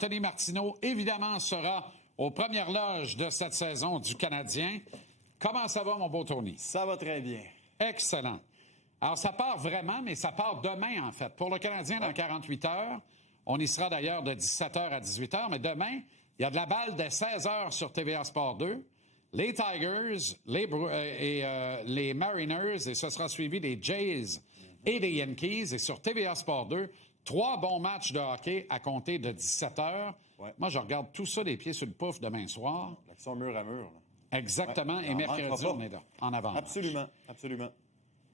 Anthony Martineau, évidemment, sera aux premières loges de cette saison du Canadien. Comment ça va, mon beau Tony? Ça va très bien. Excellent. Alors, ça part vraiment, mais ça part demain, en fait. Pour le Canadien, dans 48 heures. On y sera d'ailleurs de 17h à 18h. Mais demain, il y a de la balle dès 16h sur TVA Sport 2. Les Tigers, les Mariners, et ce sera suivi des Jays et des Yankees. Et sur TVA Sport 2, 3 bons matchs de hockey à compter de 17h. Ouais. Moi, je regarde tout ça des pieds sur le pouf demain soir. L'action mur à mur. Là. Exactement. Ouais. Et mercredi, on est là, en avant. Absolument, absolument.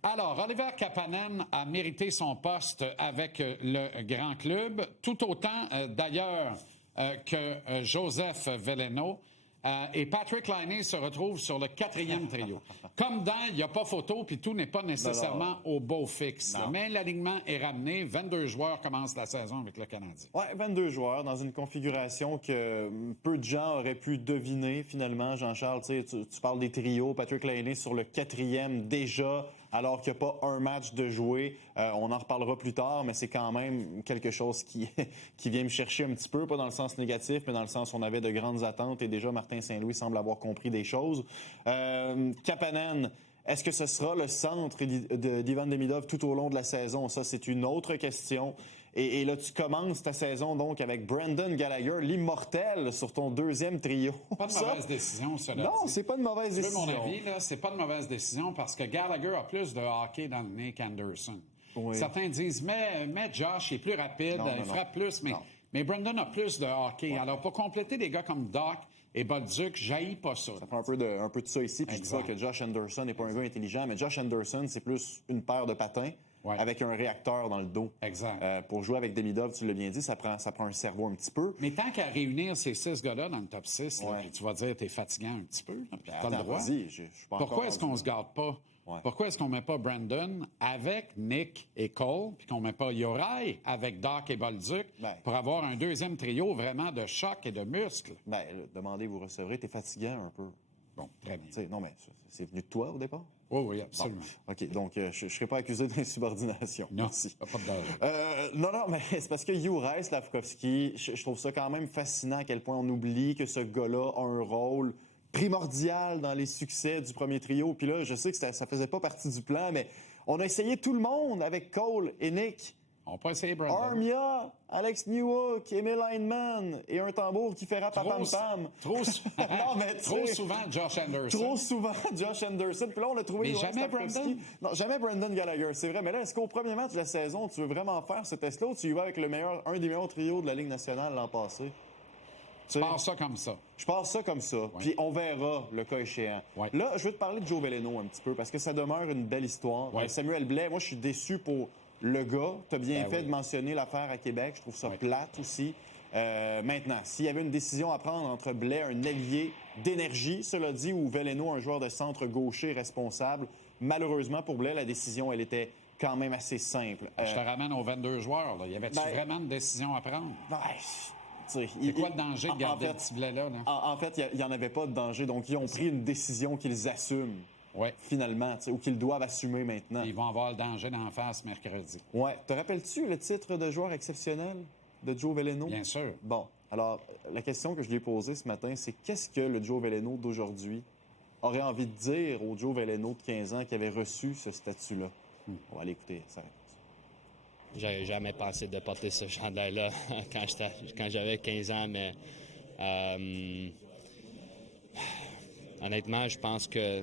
Alors, Oliver Kapanen a mérité son poste avec le grand club, tout autant d'ailleurs que Joseph Veleno. Et Patrick Laine se retrouve sur le 4e trio. Comme dans « Il n'y a pas photo », puis tout n'est pas nécessairement au beau fixe. Non. Mais l'alignement est ramené. 22 joueurs commencent la saison avec le Canadien. Oui, 22 joueurs dans une configuration que peu de gens auraient pu deviner finalement. Jean-Charles, tu parles des trios. Patrick Laine sur le 4e déjà, alors qu'il n'y a pas un match de jouer. On en reparlera plus tard, mais c'est quand même quelque chose qui vient me chercher un petit peu, pas dans le sens négatif, mais dans le sens où on avait de grandes attentes et déjà Martin Saint-Louis semble avoir compris des choses. Kapanen, est-ce que ce sera le centre d'Ivan Demidov tout au long de la saison? Ça, c'est une autre question. Et là, tu commences ta saison donc avec Brendan Gallagher, l'immortel, sur ton 2e trio. Pas de mauvaise décision, cela Non, dit. c'est pas de mauvaise décision. Mon avis, là, c'est pas de mauvaise décision parce que Gallagher a plus de hockey dans le nez qu'Anderson. Oui. Certains disent, mais Josh est plus rapide, il frappe plus, mais Brendan a plus de hockey. Ouais. Alors, pour compléter des gars comme Doc et Bolduc, j'haïs pas ça. Ça prend un peu de ça ici. Puis je dis pas que Josh Anderson n'est pas un gars intelligent, mais Josh Anderson, c'est plus une paire de patins avec un réacteur dans le dos. Exact. Pour jouer avec Demidov, tu l'as bien dit, ça prend un cerveau un petit peu. Mais tant qu'à réunir ces 6 gars-là dans le top 6, là, puis tu vas dire t'es fatigant un petit peu, puis t'as le droit. Pourquoi est-ce qu'on se garde pas? Ouais. Pourquoi est-ce qu'on met pas Brandon avec Nick et Cole, puis qu'on met pas Yorai avec Doc et Bolduc pour avoir un 2e trio vraiment de choc et de muscles? Demandez, vous recevrez, t'es fatigant un peu. Bon, très bien. Non, mais c'est venu de toi au départ? Oui, absolument. Bon. OK, donc je ne serai pas accusé d'insubordination. Non, pas de non, mais c'est parce que Juraj Slafkovský, je trouve ça quand même fascinant à quel point on oublie que ce gars-là a un rôle primordial dans les succès du premier trio. Puis là, je sais que ça faisait pas partie du plan, mais on a essayé tout le monde avec Cole et Nick. On peut essayer Brandon. Armia, Alex Newhook, Emil Heinemann et un tambour qui fait rap à pam-pam. Trop souvent Josh Anderson. Trop souvent Josh Anderson. Puis là, on a trouvé... Mais jamais Brandon? Non, jamais Brendan Gallagher, c'est vrai. Mais là, est-ce qu'au premier match de la saison, tu veux vraiment faire ce test-là ou tu y vas avec un des meilleurs trios de la Ligue nationale l'an passé? Tu pars ça comme ça. Je pars ça comme ça. Puis on verra le cas échéant. Ouais. Là, je veux te parler de Joe Veleno un petit peu parce que ça demeure une belle histoire. Ouais. Samuel Blais, moi, je suis déçu pour le gars. Tu as bien fait de mentionner l'affaire à Québec. Je trouve ça plate aussi. Maintenant, s'il y avait une décision à prendre entre Blais, un allié d'énergie, cela dit, ou Veleno, un joueur de centre gaucher responsable, malheureusement pour Blais, la décision, elle était quand même assez simple. Je te ramène aux 22 joueurs. Là. Y avait-tu vraiment une décision à prendre? C'est quoi le danger de garder le petit Blais-là? En fait, il n'y en avait pas de danger. Donc, ils ont pris une décision qu'ils assument, finalement, ou qu'ils doivent assumer maintenant. Ils vont avoir le danger d'en face mercredi. Oui. Te rappelles-tu le titre de joueur exceptionnel de Joe Veleno? Bien sûr. Bon. Alors, la question que je lui ai posée ce matin, c'est qu'est-ce que le Joe Veleno d'aujourd'hui aurait envie de dire au Joe Veleno de 15 ans qui avait reçu ce statut-là? On va aller écouter ça. J'avais jamais pensé de porter ce chandail-là quand j'avais 15 ans, mais honnêtement, je pense que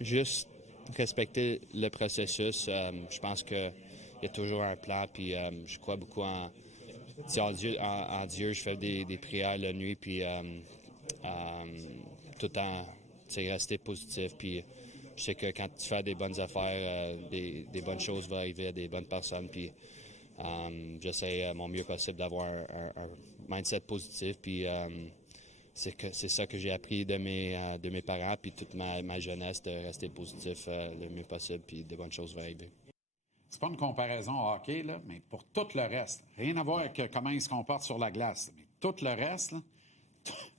juste respecter le processus, je pense qu'il y a toujours un plan, puis je crois beaucoup en Dieu. Je fais des prières la nuit, puis tout le temps rester positif, puis je sais que quand tu fais des bonnes affaires, des bonnes choses vont arriver à des bonnes personnes. Puis j'essaie mon mieux possible d'avoir un mindset positif. Puis c'est ça que j'ai appris de mes parents, puis toute ma jeunesse, de rester positif le mieux possible, puis de bonnes choses vont arriver. C'est pas une comparaison au hockey, là, mais pour tout le reste. Rien à voir avec comment ils se comportent sur la glace. Mais tout le reste, là,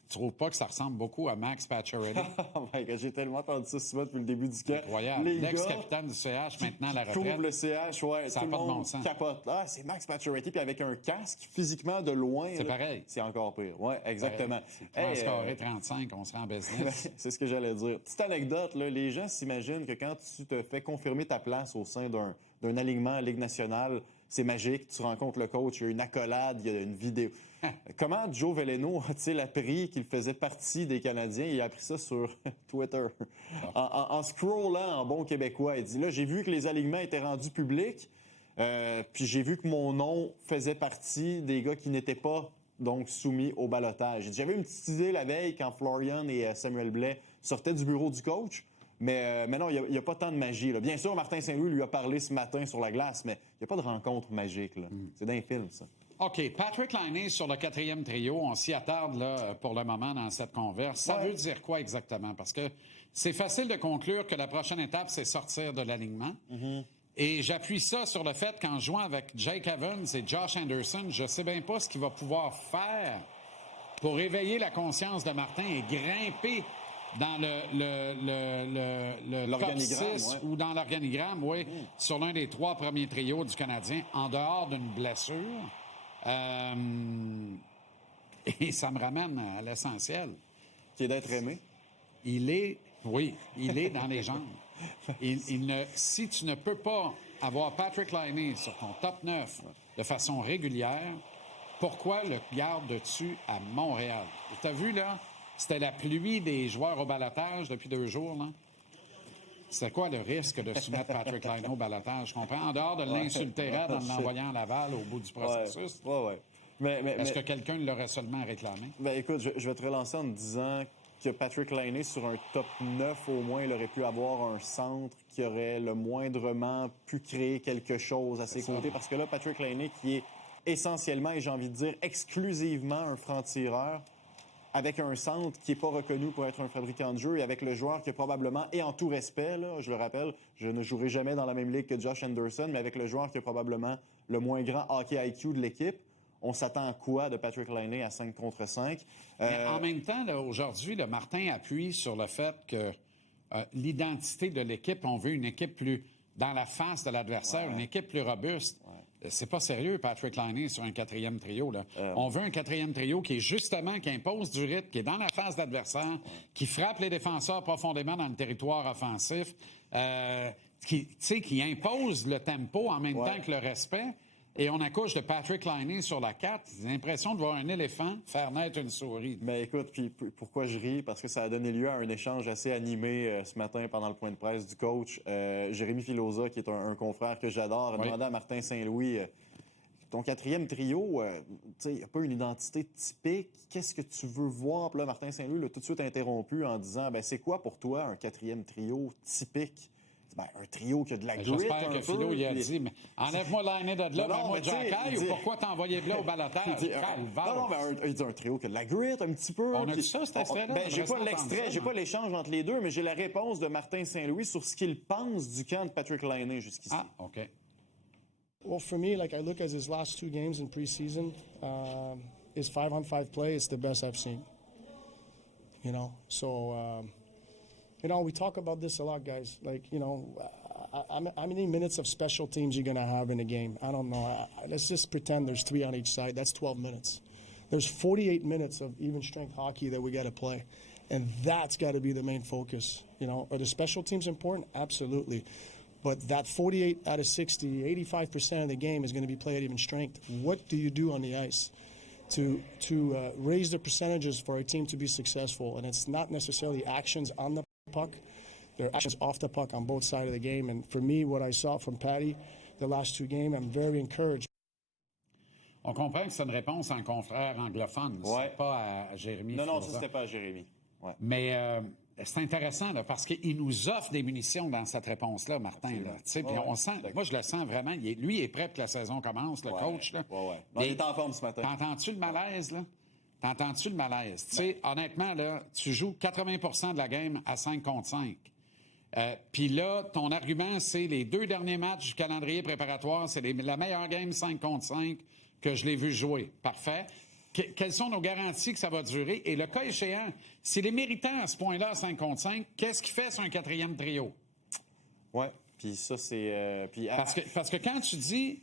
Tu trouves pas que ça ressemble beaucoup à Max Pacioretty? Oh my God, j'ai tellement entendu ça souvent depuis le début du camp. Incroyable. L'ex-capitaine du CH, maintenant à la retraite. Couvre le CH, ouais. Ça tout n'a le pas de monde bon sens. capote. Ah, c'est Max Pacioretty, puis avec un casque, physiquement, de loin. C'est là, pareil. C'est encore pire. Ouais, exactement. Hey, carré 35, on serait en business. C'est ce que j'allais dire. Petite anecdote, là, les gens s'imaginent que quand tu te fais confirmer ta place au sein d'un alignement à Ligue nationale, c'est magique. Tu rencontres le coach, il y a une accolade, il y a une vidéo. Comment Joe Veleno a-t-il appris qu'il faisait partie des Canadiens? Il a appris ça sur Twitter. En scrollant en bon québécois, il dit, là, j'ai vu que les alignements étaient rendus publics, puis j'ai vu que mon nom faisait partie des gars qui n'étaient pas donc soumis au ballottage. J'avais une petite idée la veille quand Florian et Samuel Blais sortaient du bureau du coach, mais non, il n'y a pas tant de magie. Là. Bien sûr, Martin Saint-Louis lui a parlé ce matin sur la glace, mais il n'y a pas de rencontre magique. Là. C'est d'un film, ça. OK. Patrick Laine sur le 4e trio. On s'y attarde là, pour le moment dans cette converse. Ça veut dire quoi exactement? Parce que c'est facile de conclure que la prochaine étape, c'est sortir de l'alignement. Et j'appuie ça sur le fait qu'en jouant avec Jake Evans et Josh Anderson, je ne sais bien pas ce qu'il va pouvoir faire pour éveiller la conscience de Martin et grimper dans le top 6 ou dans l'organigramme, sur l'un des 3 premiers trios du Canadien, en dehors d'une blessure. Et ça me ramène à l'essentiel. Qui est d'être aimé. Il est dans les jambes. Si tu ne peux pas avoir Patrick Laine sur ton top 9 de façon régulière, pourquoi le gardes-tu à Montréal? Tu as vu, là, c'était la pluie des joueurs au ballottage depuis 2 jours, là. C'est quoi le risque de soumettre Patrick Laine au ballottage? Je comprends. En dehors de l'insulter en l'envoyant à Laval au bout du processus. Est-ce que quelqu'un l'aurait seulement réclamé? Ben, écoute, je vais te relancer en te disant que Patrick Laine, sur un top 9 au moins, il aurait pu avoir un centre qui aurait le moindrement pu créer quelque chose à ses côtés. Parce que là, Patrick Laine, qui est essentiellement, et j'ai envie de dire exclusivement un franc-tireur, avec un centre qui n'est pas reconnu pour être un fabricant de jeu et avec le joueur qui est probablement, et en tout respect, là, je le rappelle, je ne jouerai jamais dans la même ligue que Josh Anderson, mais avec le joueur qui est probablement le moins grand hockey IQ de l'équipe, on s'attend à quoi de Patrick Laine à 5 contre 5? Mais en même temps, là, aujourd'hui, le Martin appuie sur le fait que l'identité de l'équipe, on veut une équipe plus dans la face de l'adversaire, une équipe plus robuste. C'est pas sérieux, Patrick Laine, sur un 4e trio. Là. On veut un 4e trio qui impose du rythme, qui est dans la face d'adversaire, qui frappe les défenseurs profondément dans le territoire offensif, qui impose le tempo en même temps que le respect. Et on accouche de Patrick Laine sur la 4. J'ai l'impression de voir un éléphant faire naître une souris. Mais écoute, puis pourquoi je ris? Parce que ça a donné lieu à un échange assez animé ce matin pendant le point de presse du coach. Jérémy Filosa, qui est un confrère que j'adore, a demandé à Martin Saint-Louis, ton 4e trio, il n'y a pas une identité typique. Qu'est-ce que tu veux voir? Puis là, Martin Saint-Louis l'a tout de suite interrompu en disant, c'est quoi pour toi un 4e trio typique? Un trio qui a de la grit. J'espère que Philo il a dit, mais enlève-moi Laine de là, moi Jack ou pourquoi t'envoyer là au balotage? Non, mais il dit un trio qui a de la grit un petit peu. On a dit ça, cet extrait-là? J'ai pas l'extrait, j'ai pas l'échange entre les deux, mais j'ai la réponse de Martin Saint-Louis sur ce qu'il pense du camp de Patrick Laine jusqu'ici. Ah, OK. Well, for me, I look at his last 2 games in preseason. His 5-on-5 play is the best I've seen. You know, so... we talk about this a lot, guys. How many minutes of special teams you're going to have in a game? I don't know. Let's just pretend there's 3 on each side. That's 12 minutes. There's 48 minutes of even-strength hockey that we got to play, and that's got to be the main focus. Are the special teams important? Absolutely. But that 48 out of 60, 85% of the game is going to be played at even strength. What do you do on the ice to raise the percentages for a team to be successful? And it's not necessarily actions on the puck. There are actions off the puck on both sides of the game. And for me, what I saw from Patty the last 2 games, I'm very encouraged. On comprend que c'est une réponse en confrère anglophone. C'est pas à Jérémy. Non, ça, c'était pas à Jérémy. Ouais. Mais c'est intéressant là, parce qu'il nous offre des munitions dans cette réponse-là, Martin. Là, puis on sent, moi, je le sens vraiment. Lui, il est prêt pour que la saison commence, le coach. Là. Il est en forme ce matin. T'entends-tu le malaise, là? T'entends-tu le malaise? Tu sais, honnêtement, là, tu joues 80% de la game à 5 contre 5. Puis là, ton argument, c'est les 2 derniers matchs du calendrier préparatoire, c'est la meilleure game 5 contre 5 que je l'ai vu jouer. Parfait. quelles sont nos garanties que ça va durer? Et le cas échéant, s'il est méritant à ce point-là, 5 contre 5, qu'est-ce qu'il fait sur un quatrième trio? Oui, puis ça, c'est... Parce que quand tu dis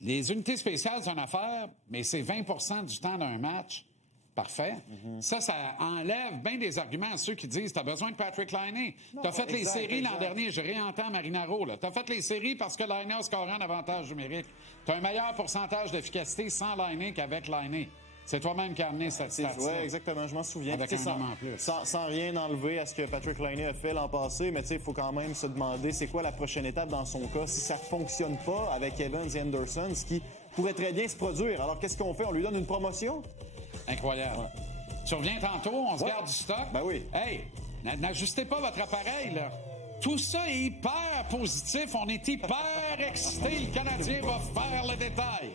les unités spéciales, c'est une affaire, mais c'est 20 du temps d'un match, parfait. Ça enlève bien des arguments à ceux qui disent t'as besoin de Patrick Laine. T'as fait les séries l'an dernier, je réentends Marinaro. T'as fait les séries parce que Laine a scoré un avantage numérique. T'as un meilleur pourcentage d'efficacité sans Laine qu'avec Laine. C'est toi-même qui as amené cette stat. Oui, exactement, je m'en souviens. Avec un homme en plus. Sans rien enlever à ce que Patrick Laine a fait l'an passé, mais il faut quand même se demander c'est quoi la prochaine étape dans son cas si ça ne fonctionne pas avec Evans et Anderson, ce qui pourrait très bien se produire. Alors qu'est-ce qu'on fait? On lui donne une promotion? Incroyable. Ouais. Tu reviens tantôt, on se garde du stock. Ben oui. Hey, n'ajustez pas votre appareil, là. Tout ça est hyper positif. On est hyper excités. Le Canadien va faire le détail.